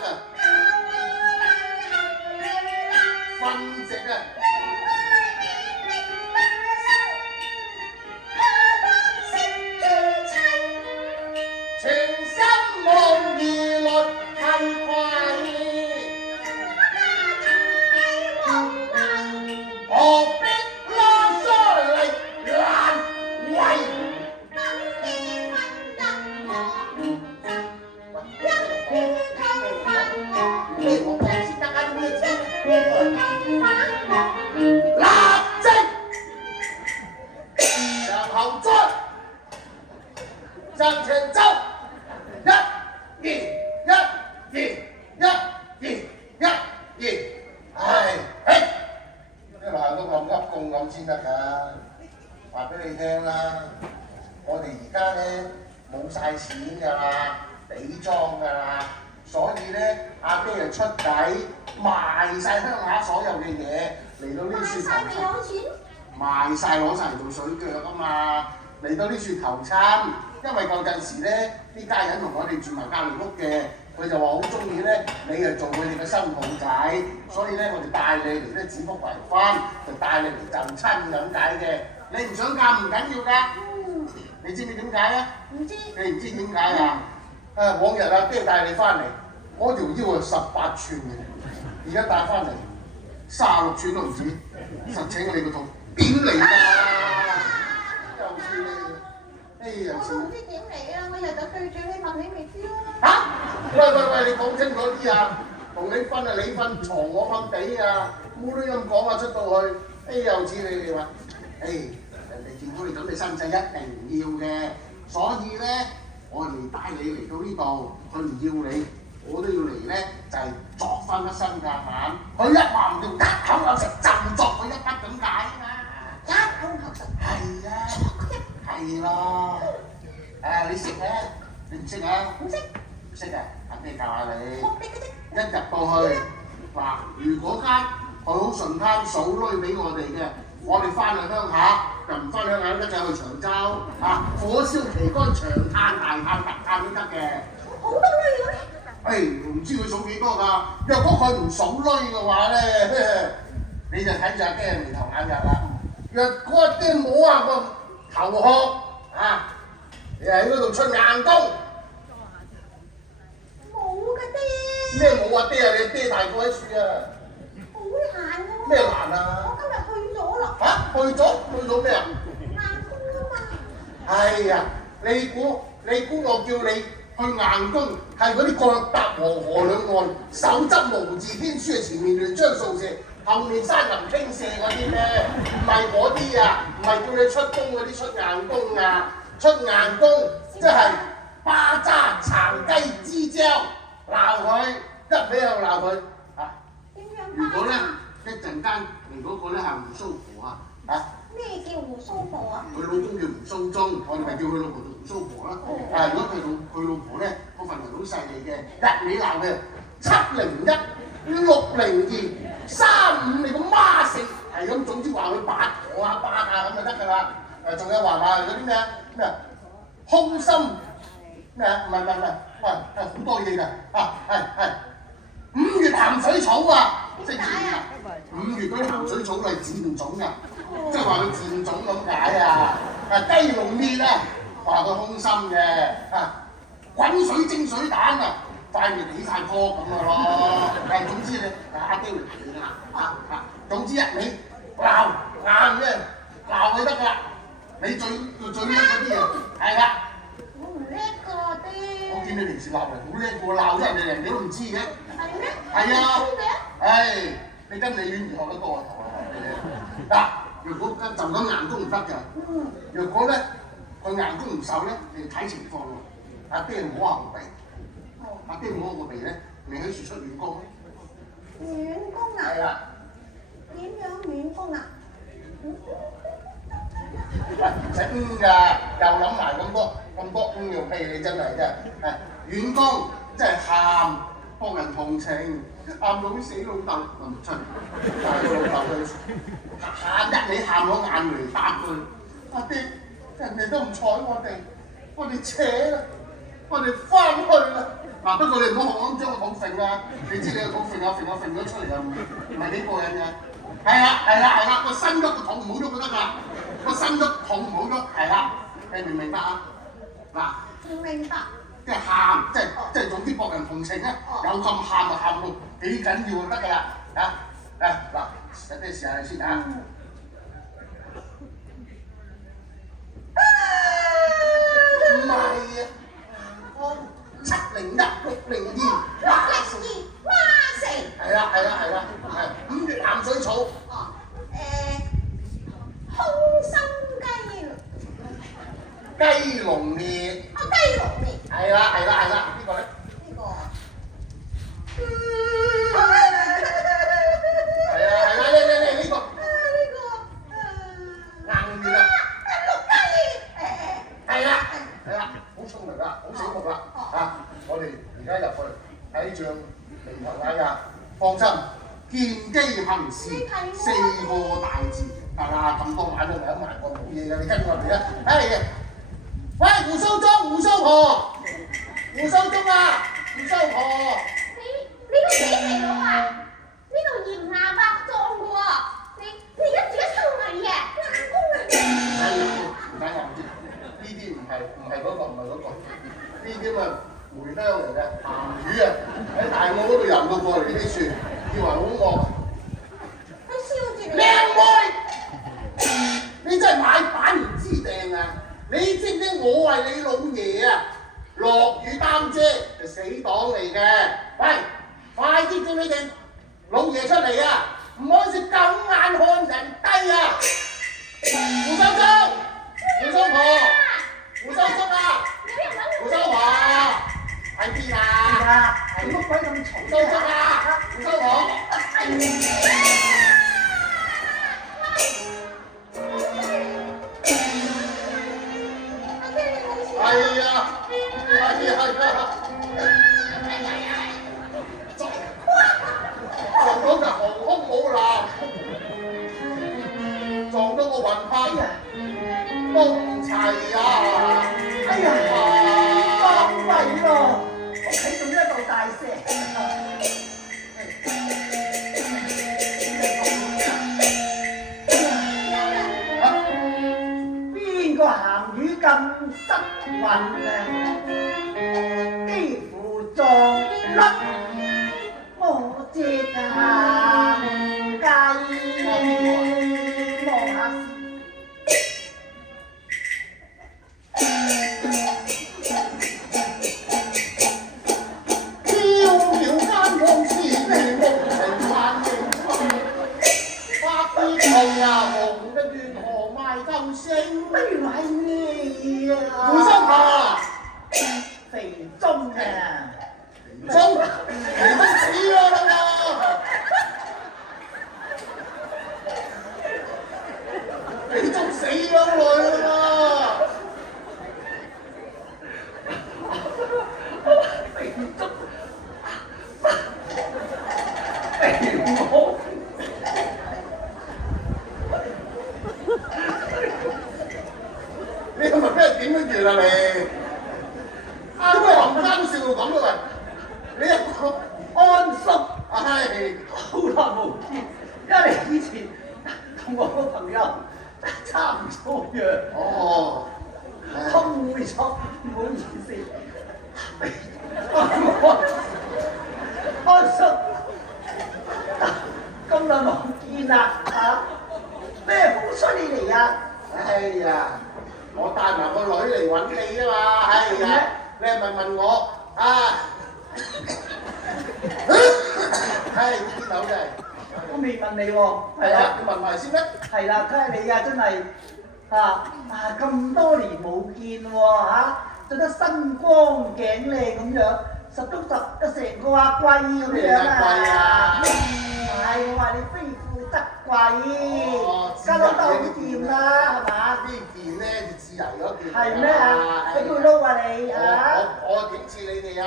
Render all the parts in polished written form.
得啊，瞓直啊！全心望兒來提攜，何必囉嗦嚟難為？咩我講先得啊？咩先？立即向後追，向前走。先得㗎，話俾你聽啦！我哋而家咧冇晒錢㗎啦，俾裝㗎啦，所以咧阿爹就出底賣晒鄉下所有嘅嘢嚟到呢處投親，賣晒攞晒嚟做水腳啊嘛！嚟到呢處投親，因為舊陣時咧啲家人同我哋住埋隔離屋嘅。佢就話好中意咧，你就做佢哋嘅新抱仔，所以咧我哋帶你嚟咧指腹為婚，就帶你嚟就親咁解嘅。你唔想嫁唔緊要㗎，你知唔知點解啊？唔知。你唔知點解啊？往日阿爹帶你翻嚟，嗰條腰係18寸嘅，而家帶翻嚟36寸都唔止，實請你個肚點嚟㗎？又似你。我都唔知點嚟啊！我日日對住你問你咪知咯。嚇！喂！你講清楚啲啊！同你分啊，你分床我分地啊！冇亂咁講啊！出到去，又似你哋話，人哋見到你咁嘅身世一定唔要嘅，所以咧我哋帶你嚟到呢度，佢唔要你，我都要嚟咧，就係作翻一身㗎嘛！佢一話唔要，一口有食就作佢一筆咁解啊嘛！一口有食係啊！係咯，你識咩？你唔識啊？唔識，唔識啊！阿爹教下你。一入到去，嗱，如果間佢好順攤數女俾我哋嘅，我哋翻去鄉下，就唔翻鄉下得嘅，去長洲火燒旗杆、長嘆、大嘆、特嘆都得嘅。好多女嘅。唔知佢數幾多㗎？若果佢唔數女嘅話咧，你就睇住阿爹眉頭眼額啦。若果阿爹摸下個頭殼你喺嗰度出硬功，冇㗎爹。咩冇啊爹啊？你爹大個喺處啊！好難㗎喎。咩難啊？我今日去咗啦。去咗咩啊？硬功啊嘛。哎呀，你估我叫你去硬功係嗰啲腳踏黃河兩岸，手執無字天書嘅前面亂將掃射，後面山林傾瀉嗰啲咩？唔係嗰啲啊，唔係叫你出功嗰啲出硬功啊！出硬功即係巴渣殘雞之招，鬧佢一味又鬧佢點樣？如果咧一陣間嚟嗰個咧係胡鬚婆咩叫胡鬚婆啊？佢老公叫胡鬚忠，我哋咪叫佢老婆做胡鬚婆啦。如果佢老婆咧，嗰份人好細膩嘅，一味鬧嘅701、602、35，你個媽食係咁，總之話佢八婆啊、八咁就得㗎啦。仲有話嗰啲咩空心咩唔係，好多嘢㗎係5月鹹水草啊，識唔識啊？5月嗰啲鹹水草係賤種㗎，即係話佢賤種咁解啊！雞籠面啊，話佢空心嘅滾水蒸水蛋塊面起晒泡咁嘅咯。總之你阿爹會點總之一味鬧硬嘅鬧佢得㗎。你最叻嗰啲係啦。我唔叻㗎爹。我見你平時鬧人好叻喎，鬧人哋都唔知嘅。係咩？係啊。你跟李婉兒學得多若果就咁硬功唔得㗎。若果咧佢硬功唔受咧，你睇情況喎。阿爹摸下個鼻。阿爹摸個鼻咧，你喺處出軟功。軟功啊？係啊。點樣軟功啊？唔使㗎，又諗埋咁多尿屁，你真係軟功即係喊，幫人同情，喊到死老豆唔出，但係個老豆佢喊一味喊咗眼淚答佢：阿爹，人哋都唔睬我哋扯啦，我哋翻去啦。嗱，不過你唔好學咁將個肚揈啊！你知你個肚揈咗出嚟啊，唔係幾過癮嘅。係啦，個身喐個肚唔好喐就得㗎，個身喐肚唔好喐，係啦，你明唔明白啊？嗱，唔明白。即係喊，即係總之博人同情咧，有咁喊就喊到幾緊要就得㗎啦，啊！嗱，有啲試下先嚇。唔係啊，701-602係啦，5月鹹水草。空心雞籠麵。雞籠麵。係啦，呢個咧？呢個。係啊，呢個。硬面啊！綠雞。係啦，好聰明啦，好醒目啦嚇！我哋而家入去睇仗眉頭眼額，放心，見機行事4個大字。係啦，咁多晚都兩萬個冇嘢㗎，你跟我嚟啦！喂，胡鬚婆，胡鬚啊，胡鬚婆。你個死肥佬啊！呢度鹽牙白撞㗎喎，你而家自己收埋嘅，硬工嚟嘅。唔使硬啲，呢啲唔係嗰個，呢啲咪梅香嚟嘅鹹魚啊！喺大澳嗰度游到過嚟呢啲船，以為好惡。佢燒住你。靚妹，你真係買板唔知掟啊！你知唔知我係你老爺啊？落雨擔遮係死黨嚟嘅。喂，快啲叫你哋老爺出嚟啊！唔可以食狗眼看人低啊！胡鬚婆，胡鬚婆，喺邊啊？乜鬼咁嘈胡鬚啊！胡鬚婆。係啊！撞到隻航空母艦，撞到個雲噴都唔齊啊！哎呀，撞鬼咯！我睇到一道大石。邊個鹹魚咁失運啊？幾乎撞甩我隻鹹雞，望下飄渺間往事你夢情萬影白啲紅啊紅的怨河賣救星。不如買咩啊？胡鬚婆，肥中啊！肥中死咗啦喎！肥中死咗好耐啦肥中，肥我。你係咪俾人點咗住啦你？點解冚家都笑到咁嘅喂？你一個安叔，唉，好耐冇見，因為你以前同我個朋友差唔多樣。哦，我誤會咗，唔好意思。安叔，咁耐冇見啦嚇，咩風吹你嚟啊？哎呀，我帶埋個女嚟揾你啊嘛，哎呀，你係咪問我啊？係見到嘅，我未問你喎，係啊，你問埋先啦。係啦，睇下你啊，真係咁多年冇見喎嚇，著得身光頸靚咁樣，十足十得成個阿貴咁樣啊！咩阿貴啊？唔係，我話你非富則貴，家佬都掂啦，係嘛？呢件咧就自由咗件。係咩啊？你叫撈啊你嚇？我點似你哋啊？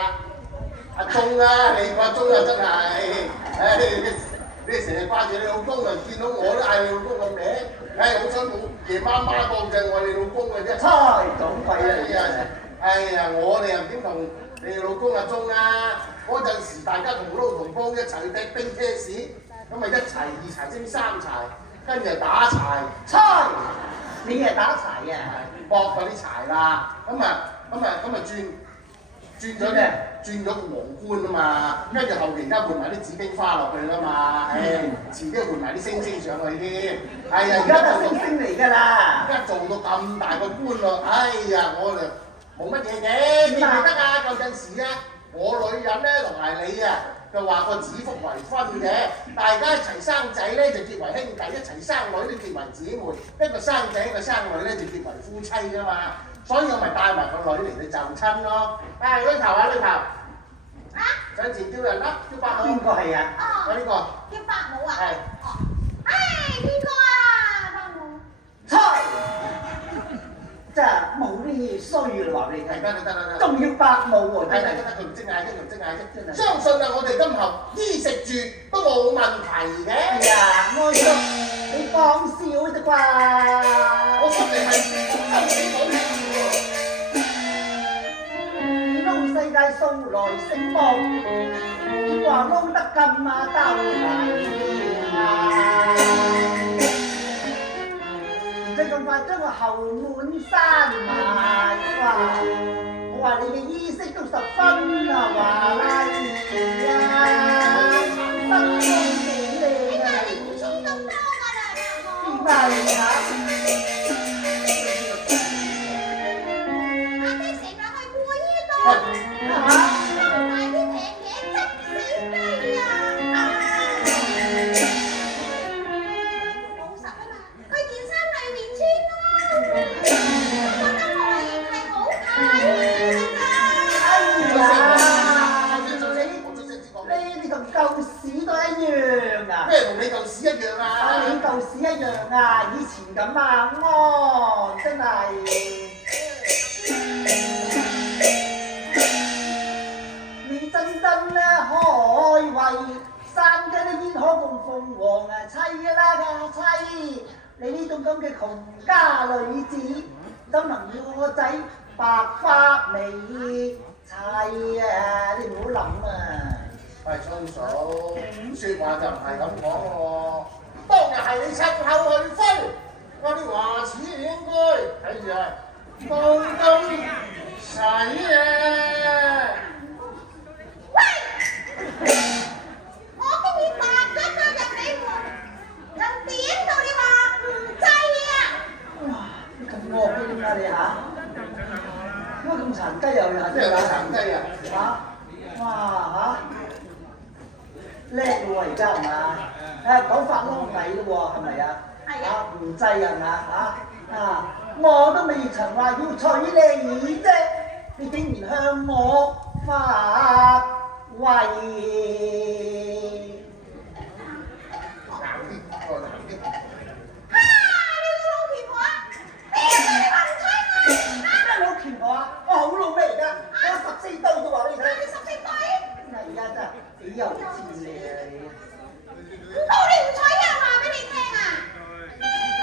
阿鐘啊，你個阿鐘啊真係，唉你成日掛住你老公啊，見到我都嗌你老公個名，唉好彩冇夜媽當正我你老公嘅啫。猜總貴啊！哎呀，我哋又點同你哋老公阿鐘啊，嗰陣時大家同撈同煲一齊去踢冰車士，咁咪一齊二柴升三柴，跟住打柴，猜你係打柴啊？搏嗰啲柴啦，轉咗咩？轉咗個皇冠啊嘛，跟住後期而家換埋啲紫荊花落去啦嘛，遲啲換埋啲星星上去添。係啊，而家就星星嚟㗎啦！而家做到咁大個官咯，哎呀，我哋冇乜嘢嘅，記唔記得啊？舊陣時啊，我女人咧同埋你啊，就話個子福為婚嘅，大家一齊生仔咧就結為兄弟，一齊生女都結為姊妹，一個生仔一個生女咧就結為夫妻㗎嘛。所以我咪帶埋個女嚟去就親咯。誒呢頭啊呢頭，啊？上前叫人啦，叫伯母。邊個係啊？我呢個。叫伯母啊？係。哦。誒邊個啊？伯母。猜！真係冇呢衰啦，話俾你聽。得。仲要伯母喎，真係。得，佢唔識嗌啫，佢唔識嗌啫。相信啊，我哋今後衣食住都冇問題嘅。哎呀，我信你講笑啫啩？我信你係收死我嘅。撈世界數來勝望，你話撈得咁啊兜嚟啊！唔使咁快將個後門閂埋哇！我話你嘅衣飾都十分啊華麗啊，新光景靚啊！你唔知咁多㗎啦，伯母。點解啊？阿姐成日去過呢度，買啲平嘢執死雞啊！老實啊嘛，佢件衫係面穿咯，我覺得外形係好睇你同舊屎都一樣啊！咩同你舊屎一樣啊？你舊屎一樣啊！以前咁啊，安真係。你真咧開胃，生嘅啲煙可共鳳凰啊，妻啦㗎妻！你呢種咁嘅窮家女子，怎能要我個仔白髮眉妻啊？你唔好諗啊！喂，春嫂，説話就唔係咁講喎。當日係你趁後去揮，我啲話詞應該睇住啊，放金使啊！喂！我經已踏咗腳入你門，又點到你話唔制啊？哇！你咁惡嘅點解你嚇？點解咁殘雞又即係有殘雞啊！嚇！哇嚇！叻喎而家係嘛？講法撈米咯喎，係咪啊？係啊。唔制係嘛？我都未曾話要娶你啫，你竟然向我發威！硬啲，我硬啲。你個老虔婆啊！邊個你話唔娶我？咩老虔婆啊？我好老味㗎，我14歲就話俾你聽。你14歲？而家真係幾幼稚你啊你！唔到你唔娶啊！話俾你聽啊！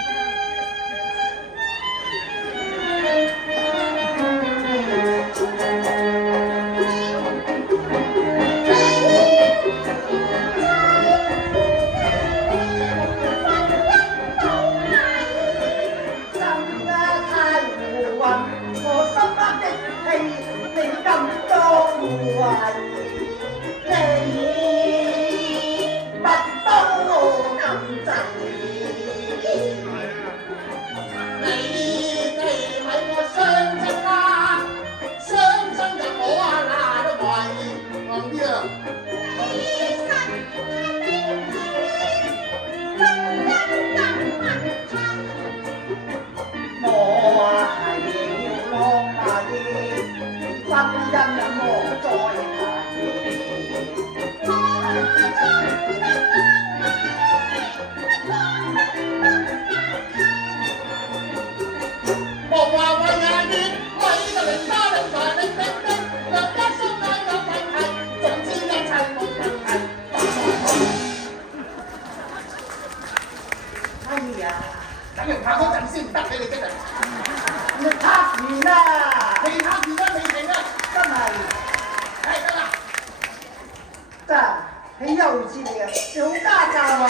幼稚嚟啊！你好家教啊！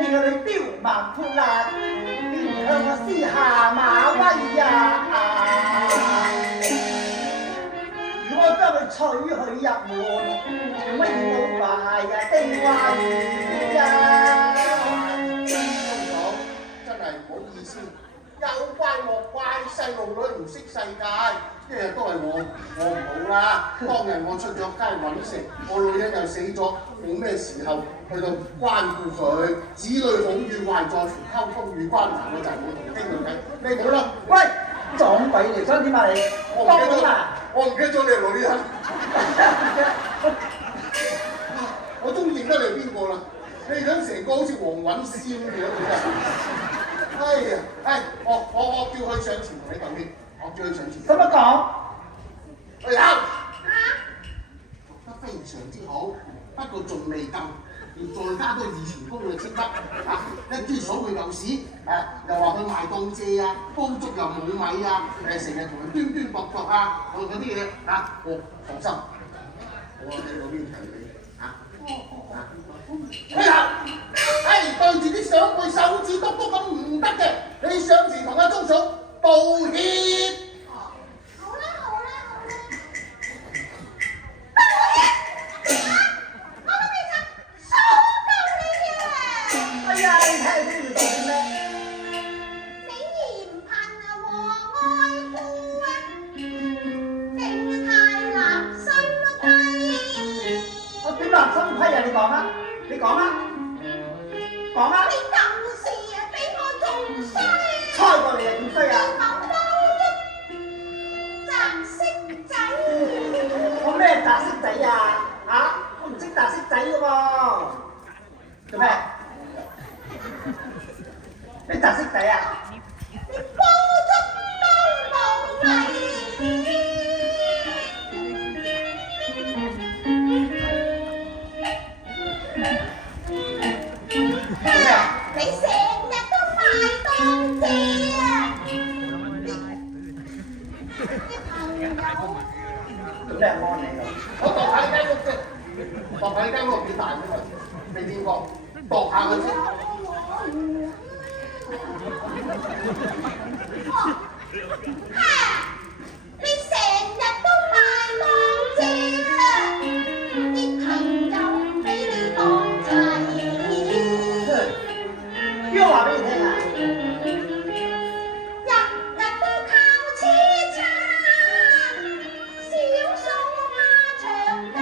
你個女刁蠻潑辣，竟然向我施下馬威啊！如果我將佢娶佢入門，用乜嘢冇埋呀？地話語呀！真係唔好意思，有怪莫怪，細路女唔識世界，一日都係我唔好啦。當日我出咗街揾食，我女人又死咗，冇咩時候去到關顧佢，子女好與壞在乎溝通與關懷，我就冇同傾佢偈。你好啦，喂，撞鬼嚟，想點啊你？我唔記得咗你係女人，我終於認得你係邊個啦？你樣成個好似黃韻詩咁樣嘅。哎呀，我叫佢上前同你講啲，我叫佢上前。使乜講？我有，讀得非常之好，不過仲未夠，要再加多2錢工就先得。一於數佢舊屎，又話佢賣當借啊，煲粥又冇米啊，成日同人端端駁駁啊，嗰啲嘢我放心，我喺嗰邊陪你對住啲長輩手指篤篤咁唔得嘅，你上前同阿鐘嫂道歉。好啦好啦好啦，我都未曾數夠你嘅。哎呀，你睇下呢條道咩？你嫌貧啊和愛富啊，正太立心虧。我點立心虧啊？你講啊！你講啊！講啊！你舊時啊比我仲衰，猜過你啊點衰啊？我煲粥擲色仔。我咩擲色仔啊？嚇！我唔識擲色仔嘅喎。做咩？咩擲色仔啊？你煲粥都冇味。你成日都賣當借啊！啲朋友做咩安你㗎？我度下呢間屋啫，度下呢間屋幾大啫嘛，未見過，度下佢先。你成日都賣當借啊！啲朋友俾你當齊。邊個話俾你聽啊？日日都靠車餐，少數下場計。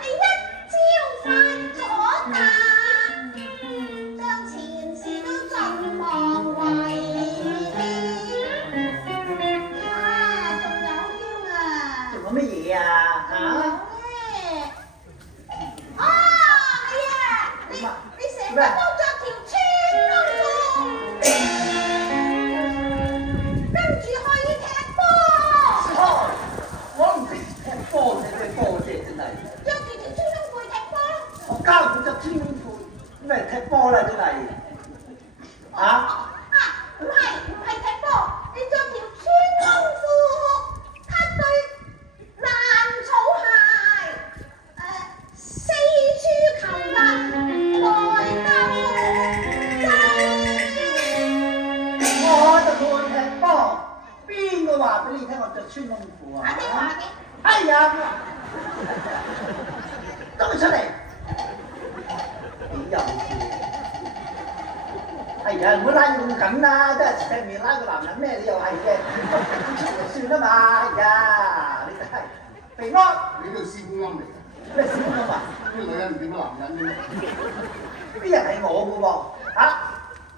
你一朝犯咗大，將前事都盡忘遺。仲有添啊！做乜嘢啊？嚇？你成日都着條穿窿褲，跟住去踢波。我唔識踢波，踢咩波啫？真係。着住條穿窿褲去踢波咯。我交佢着穿窿褲，咩踢波啦？真係。唔係踢波，你着條穿窿褲，撻對爛草鞋，四處求人來救濟。我就愛踢波，邊個話俾你聽我着穿窿褲啊？打電話嘅。哎呀！捉佢出嚟！幾幼稚！哎呀，唔好拉咁緊啦，真係前面拉個男人咩？你又係嘅，出嚟就算啦嘛！哎呀，你真係肥安！你呢個師公啱嚟㗎，咩小安啊？啲女人唔掂個男人嘅咩？邊人係我嘅喎？嚇！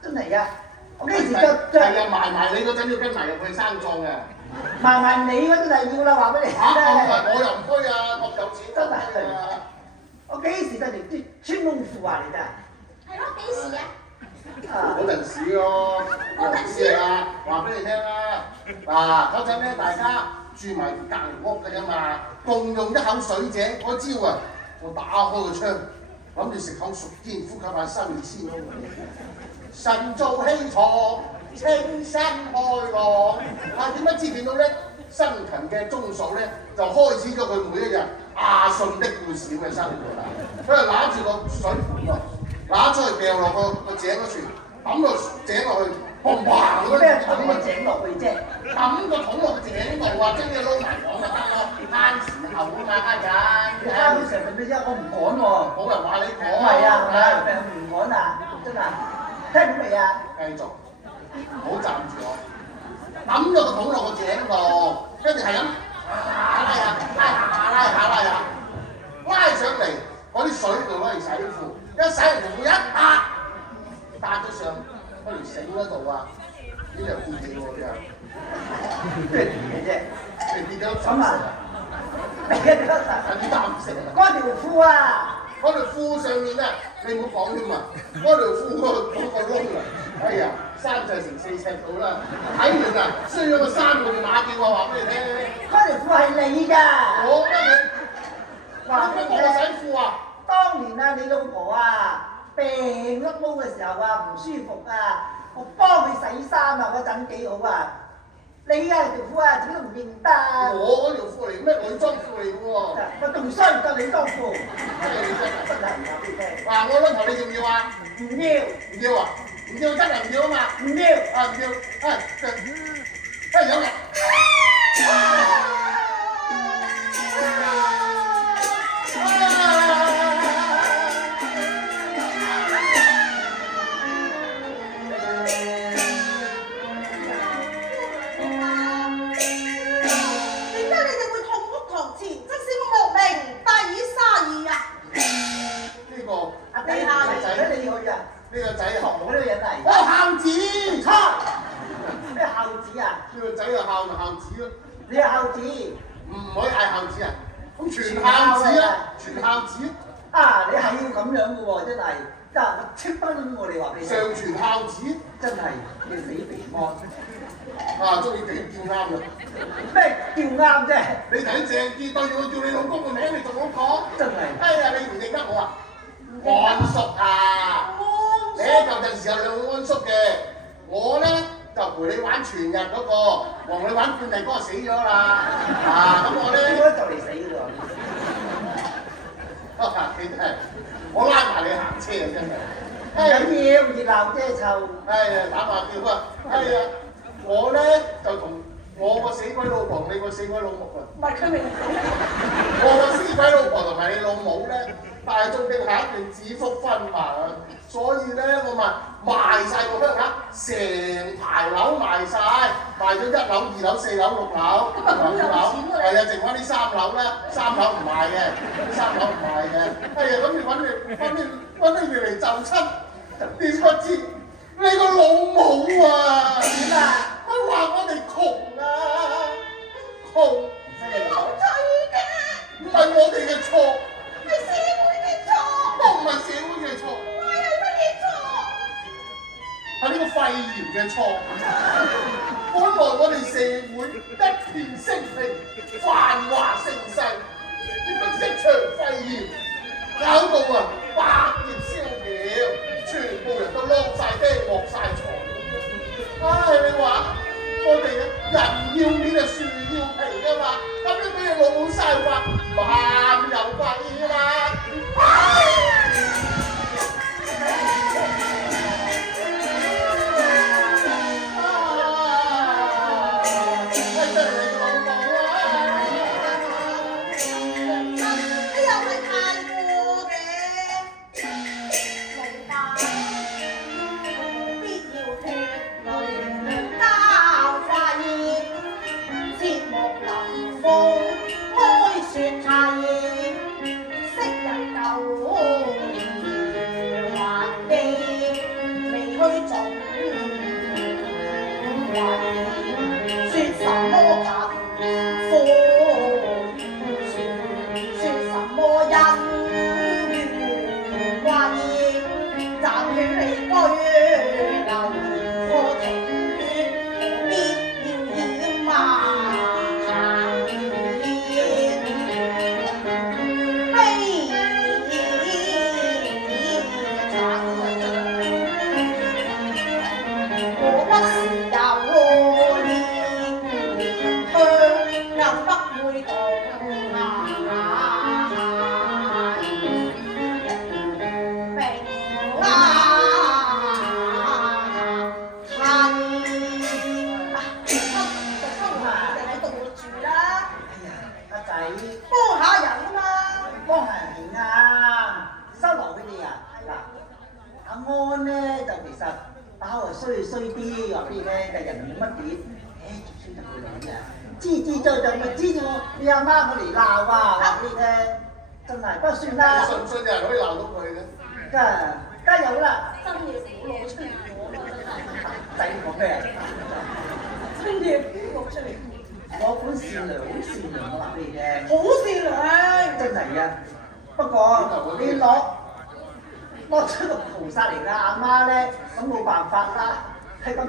真係啊！我幾時係啊，埋你嗰陣要跟埋入去生葬嘅。埋你嗰啲就要啦，話俾你聽。我又唔虛啊，我有錢真係啊！我幾時得條穿窿褲啊？你真係。係咯，幾時啊？嗰陣時咯，嗰陣時啊，話俾你聽啦。嗰陣咧，大家住埋隔離屋嘅啫嘛，共用一口水井。嗰朝啊，我打開個窗，諗住食口熟煙，呼吸下新鮮空氣。神造氣床，清新開朗。點解知見到咧？辛勤嘅鐘嫂咧，就開始咗佢每一日阿信的故事咁嘅生活啦。佢係揦住個水壺喎，揦出去掉落個井嗰處，抌個井落去，砰砰嗰咩抌個井落去啫？抌個桶落個井度啊！將啲撈埋講就得咯，慳時候啊嘛，慳緊。你啱好成份咩啫？我唔趕喎。冇人話你講。係啊，係唔趕啊？真啊？聽到未啊？繼續，唔好站住我。抌咗個桶落個井度，跟住係咁拉上嚟，嗰啲水度攞嚟洗褲，一洗完條褲一搭咗上嗰條繩嗰度啊！呢條褲嘢喎，呢咩嘢啫？你跌咗咁啊？咩得啊？你擔唔食啊？嗰條褲啊！嗰條褲上面啊，你唔好講添啊！嗰條褲嗰個窿啊，哎呀，3尺乘4尺到啦！睇完啊，需要個3個碼叫我話俾你聽。嗰條褲係你㗎。我乜嘢？話咩幫我洗褲啊？當年啊，你老婆啊病甩毛嘅時候啊，唔舒服啊，我幫佢洗衫啊嗰陣幾好啊！你啊條褲啊自己都唔認得。我嗰條褲嚟咩女裝褲嚟嘅喎？我仲衰過你多褲。真係唔俾你聽。話我攞頭你要唔要啊？唔要。唔要啊？唔要真係唔要啊嘛？唔要。啊唔要，有嘅。呢個仔啊，學我呢個人嚟。我孝子，錯。咩孝子啊？呢個仔就孝子咯。你係孝子，唔可以嗌孝子啊！咁全孝子啊，全孝子啊！你係要咁樣嘅喎，真係。真係我戚不撚我哋話俾你。上傳孝子，真係你死平安。啊，終於叫啱啦！咩叫啱啫？你睇鄭傑對住我叫你老公個名，你仲好講？真係。哎呀，你唔認得我啊？安叔啊！你舊陣時有兩個安叔嘅，我咧就陪你玩全日嗰個，同你玩半日嗰個死咗啦。咁我咧應該就嚟死㗎喎。你真係，我拉埋你行車啊！真係。唔緊要，熱鬧啫湊。哎呀，打麻將啊！哎呀，我咧就同我個死鬼老婆同你個死鬼老母啊。唔係佢明。我個死鬼老婆同埋你老母咧。大眾定下一段指腹分盲，所以咧我咪賣晒個鄉下，成排樓賣晒，賣咗1樓、2樓、4樓、6樓、5樓，係啊，剩翻啲3樓啦，3樓唔賣嘅，啲3樓唔賣嘅，哎呀，咁你揾你嚟就親，點不知你個老母啊，點啊？佢話我哋窮啊，窮，你冇罪嘅，唔係我哋嘅錯。係社會嘅錯，都唔係社會嘅錯，係乜嘢錯？係呢個肺炎嘅錯。本來我哋社會一片升平，繁華盛世，點解一場肺炎搞到啊百業蕭條，全部人都落晒釘、落晒床。唉，你話我哋人要面啊，樹要皮㗎嘛，咁樣俾你老母曬話，萬有鬼啦！打我衰啲，話俾你聽，嘅人冇乜點，孫就佢女啊，吱吱喳喳咪知住我，你阿媽我嚟鬧啊，話俾你聽，真係不過算啦。你信唔信有人可以鬧到佢嘅？加油啦！真嘢苦攞出嚟講啊！仔講咩啊？真嘢苦攞出嚟，我本善良，好善良，我話俾你聽。好善良。真係啊！不過你攞出個菩薩嚟啦，阿媽咧咁冇辦法啦，喺咁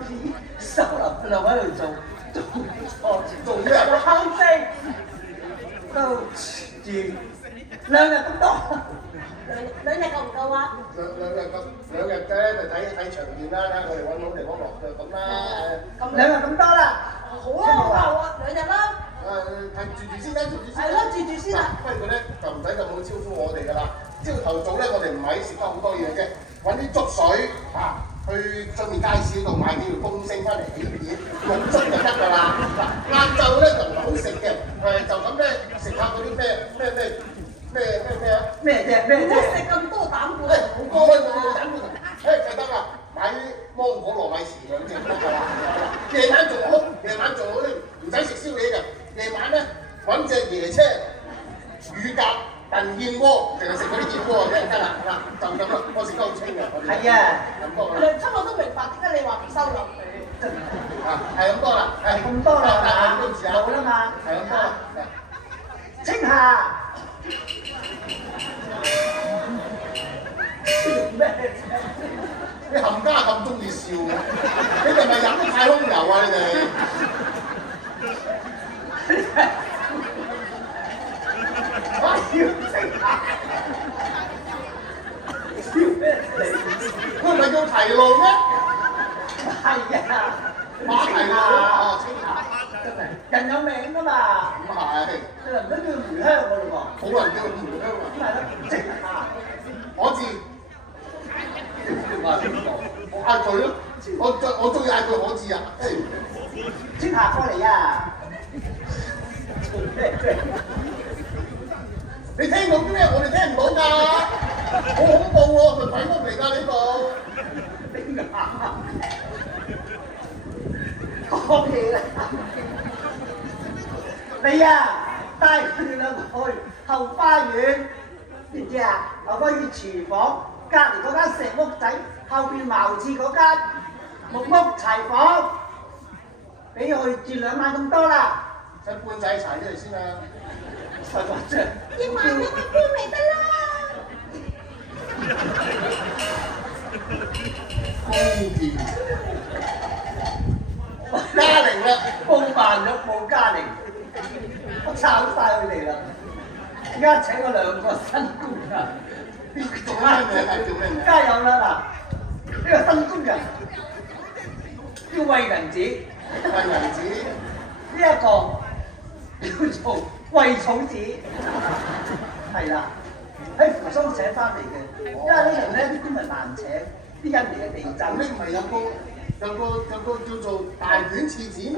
收留喺度做咩？偷腥都住2日咁多。兩日夠唔夠啊？兩日啫，就睇場面啦，睇下我哋揾到地方落就咁啦。2日咁多啦。好啊，好啊，2日啦。睇住先啦，住先。係咯，住先啦。不過咧就唔使咁好招呼我哋㗎啦。朝頭早咧，我哋唔係食得好多嘢嘅，揾啲粥水啊，去對面街市度買幾條公升翻嚟起片，淥粥就得㗎啦。嗱，晏晝咧就唔係好食嘅，就咁咧食下嗰啲咩啊？唔好食咁多膽固醇。好多膽固醇，就得啦，買啲芒果糯米糍2隻得㗎啦。夜晚仲好，唔使食宵夜嘅。夜晚咧揾隻椰車、乳鴿、燉燕窩，淨係食嗰啲燕窩就得啦，就咁啦。我食得好清嘅。係啊，咁多啦。兩親我都明白點解你話唔收留佢。真係係咁多啦，咁多啦，冇啦嘛，係咁多啦。清霞。咩？你冚家咁中意笑嘅，你哋咪飲得太空油啊！你哋我笑清霞，笑咩嚟？佢唔係叫提路咩？係啊，馬提路清霞，真係人有名㗎嘛。咁係，你唔得叫梅香㗎咯冇人叫梅香啊。喎，係咯，清霞。我知，話邊個？我嗌佢咯，我中意嗌佢可知啊。清霞過嚟啊！做咩啫？你聽到啲咩？我哋聽唔到㗎，好恐怖喎！咪鬼屋嚟㗎呢度。邊個啊？講嘢啦！你啊，帶佢哋兩個去後花園，知唔知啊？後花園廚房隔離嗰間石屋仔，後邊茅廁嗰間木屋柴房，俾佢住2晚咁多啦。使搬仔柴出嚟先啊！實話啫，要慢咗個搬咪得啦。高調。嘉玲啦，報慢咗報嘉玲，我炒晒佢哋啦。而家請咗2個新工人，做咩名啊？叫咩名？加油啦嗱！呢個新工人叫喂銀子，喂銀子，呢一個叫做喂草子，係啦，喺扶桑請翻嚟嘅。因為呢度咧啲工人難請，啲印尼嘅地震。呢唔係有個叫做大卷廁紙咩？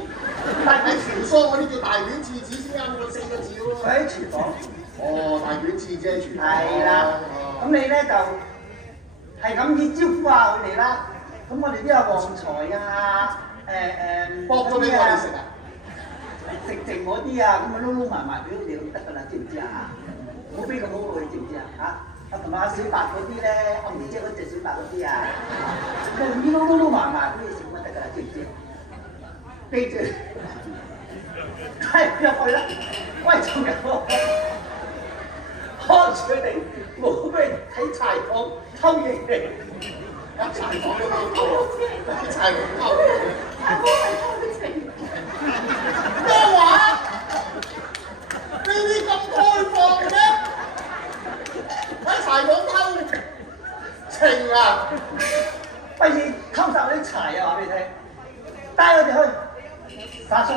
喺扶桑嗰啲叫大卷廁紙先啱嗰4個字喎。佢喺廚房。哦，大卷廁紙喺廚房。係啦，咁你咧就係咁以招呼下佢哋啦。咁我哋都有旺財啊，卜咗俾我哋食啊！食剩嗰啲啊，咁啊撈撈埋埋俾佢哋咁得㗎啦，知唔知啊？唔好俾咁好佢，知唔知啊？嚇！同埋阿小白嗰啲咧，阿梅姐嗰隻小白嗰啲啊，咁啲撈埋埋俾你食乜得㗎啦，知唔知？記住，係入去啦，喂，仲有看住佢哋，冇俾睇柴房偷嘢嚟，柴房都冇偷，柴房偷。咩話？呢啲咁開放嘅，喺柴房偷情啊！不如偷曬啲柴啊！話俾你聽，帶我哋去打信。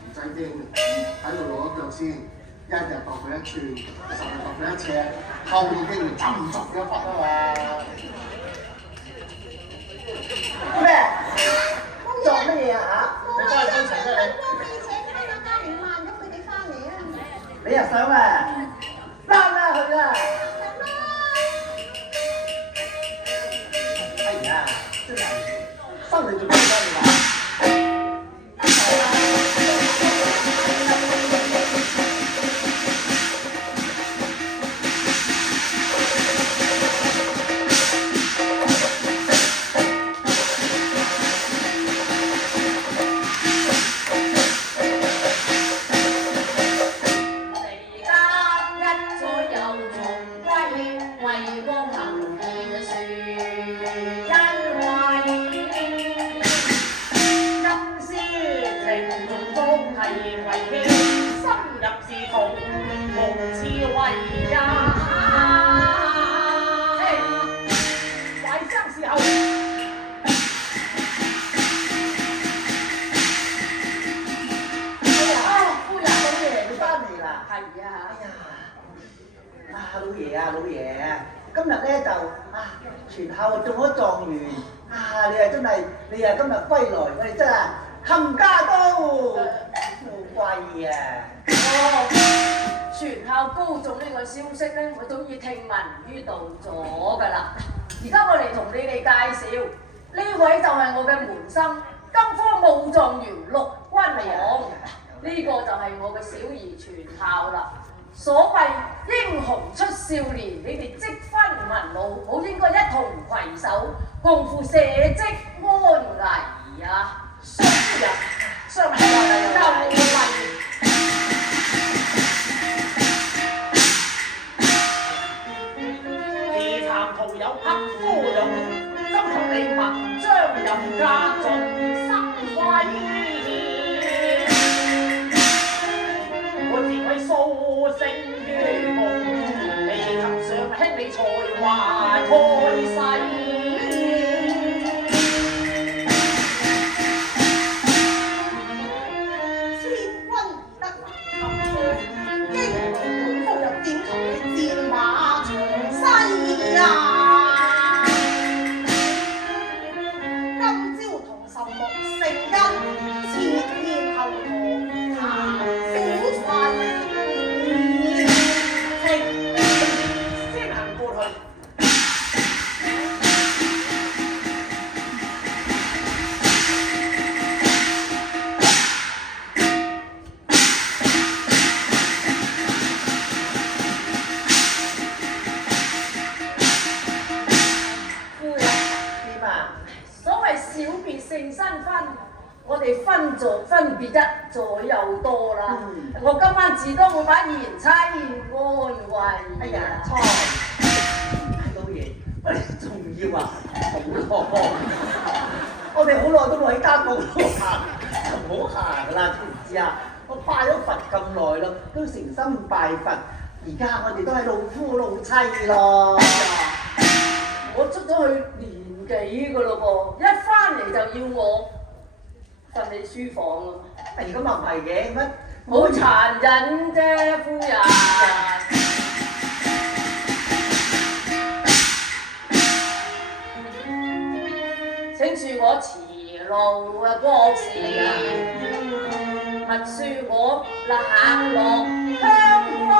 唔使驚，喺度攞腳先，1日度佢1寸，10日度佢1尺，後面機會斟足1忽啊嘛！咩？做乜嘢啊？你翻去收齊啦你。我未請翻阿嘉玲慢咗佢哋翻嚟啊！你又想啊？翻啦去啦！真係收你做咩你話？老爺，今日咧就全校中咗狀元，你係真係，你係今日歸來，我哋真係冚家都好貴啊！全校高中呢個消息咧，我早已聽聞於道咗㗎啦。而家我嚟同你哋介紹，呢位就係我嘅門生，金科武狀元陸君王。呢個就係我嘅小兒全孝啦。所謂英雄出少年，你哋積分文武，好應該一同攜手，共赴社稷安危啊！雙夫人，雙夫人又嚟。自談徒有黑夫勇，今求你文章任家盡生輝。我自愧蘇醒於夢，未及上兄你才華蓋世。分別一左右多啦，我今晚自當會把賢妻安慰。哎呀，錯，老爺，我哋仲要啊，我哋好耐都冇喺家講到行，就唔好行啦，知唔知啊？我拜咗佛咁耐咯，都誠心拜佛，而家我哋都係老夫老妻咯。我出咗去年幾㗎咯噃，一翻嚟就要我瞓你書房啊！咁又唔係嘅，乜好殘忍啫，夫人。請恕我遲路嘅國事，勿恕我冷落鄉閨。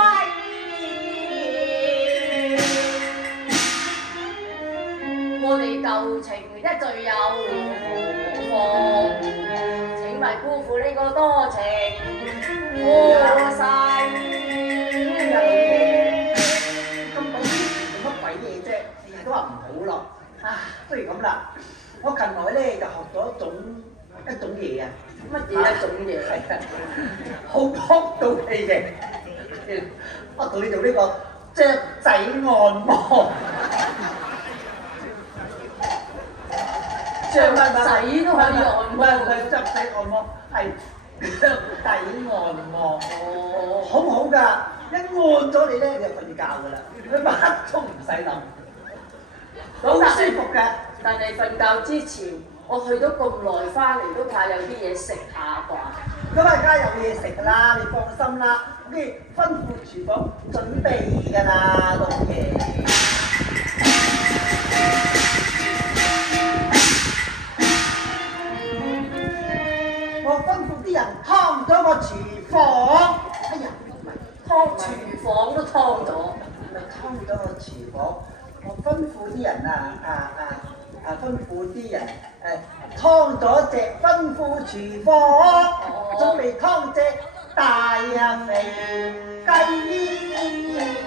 我哋舊情一聚又何妨？請勿辜負呢個多情過世。咁講做乜鬼嘢啫？日日都話唔好咯。不如咁啦，我近來咧就學咗一種嘢啊。乜嘢一種嘢？係啊，好幫到你嘅。我同你做呢個雀仔按摩。雀仔都可以按摩，唔係雀仔按摩，係腳底按摩。哦，好好㗎，一按咗你咧，你就瞓覺㗎啦，你乜都唔使諗，好舒服㗎。但係瞓覺之前，我去咗咁耐，翻嚟都怕有啲嘢食下啩。咁啊，梗係有嘢食㗎啦，你放心啦。咁你吩咐廚房準備㗎啦，老爺。我吩咐啲人劏咗個廚房。哎呀，唔係劏廚房都劏咗，唔係劏咗個廚房。我吩咐啲人吩咐啲人劏咗隻吩咐廚房，準備劏隻大肥雞。